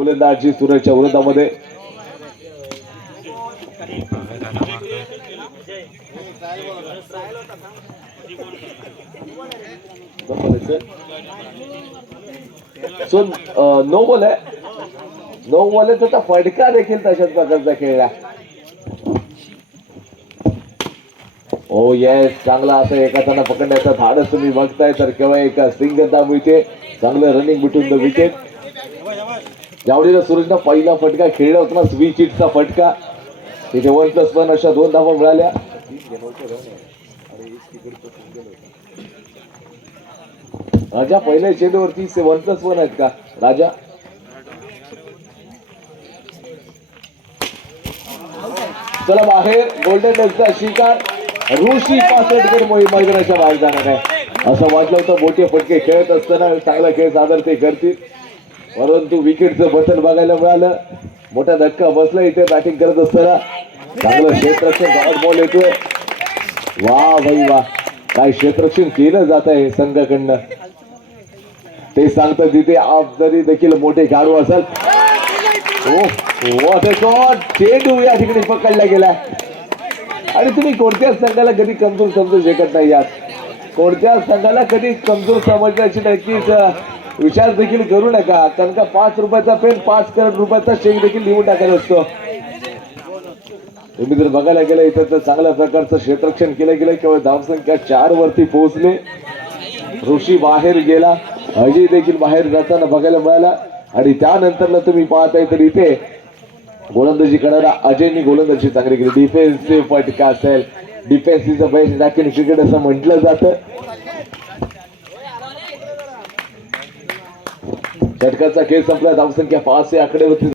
गोलंदाजी सुरेशच्या विरोधामध्ये. सो नो बॉल आहे. नो बॉल आहे त्याचा फटका देखील तशाच प्रकारचा खेळला. ओ येस चांगला असं एकाचा पकडण्याचा धाडस तुम्ही बघताय तर केव्हा एक सिंगल मिळते चांगलं रनिंग बिटून द विकेट ज्यावेळेला सूरजनं पहिला फटका खेळला होता ना स्विच इटचा फटका. तिथे वन प्लस वन अशा दोन धावा मिळाल्या. राजा पहिल्या चेंडूवरती वन प्लस वन आहेत का? राजा? चला बाहेर गोल्डन डकचा शिकार. ऋषी पासटकर मोहीम मैदानाच्या बाहेर जाणार आहे असं वाटलं होतं मोठे फटके खेळत असताना चांगला खेळ सादर ते करतील. परंतु विकेटचं बटन बघायला मिळालं. मोठा धक्का बसला इथे बॅटिंग करत असताना. चांगलं क्षेत्रक्षण गावात बॉल येतोय. वा भाई वा. काय क्षेत्रक्षण केलं जात आहे संघाकडनं. ते सांगतात तिथे आप जरी देखील मोठे खेळाडू असाल. चेंडू या ठिकाणी पकडला गेला आणि तुम्ही कोणत्याच संघाला कधी कमजोर समजू शकत नाही यात. कोणत्याच संघाला कधी कमजोर समजण्याची नक्कीच विचार देखील करू नका. कारण का पाच रुपयाचा पेन पाच करोड रुपयाचा चेक देखील लिहून टाकायला असतो. तुम्ही जर बघायला गेलं इथं तर चांगल्या प्रकारचं क्षेत्ररक्षण केलं गेलं केवळ धावसंख्या चार वरती पोहोचले. ऋषी बाहेर गेला. अजय देखील बाहेर जाताना बघायला मिळाला. आणि त्यानंतर तुम्ही पाहताय तर इथे गोलंदाजी करणारा अजयनी गोलंदाजी चांगली केली. डिफेन्सिव्ह फटका असेल. Defence is the best cricket असं म्हटलं जातं. षटकाचा खेळ संपला. धावसंख्या पाच ते आकडेवरती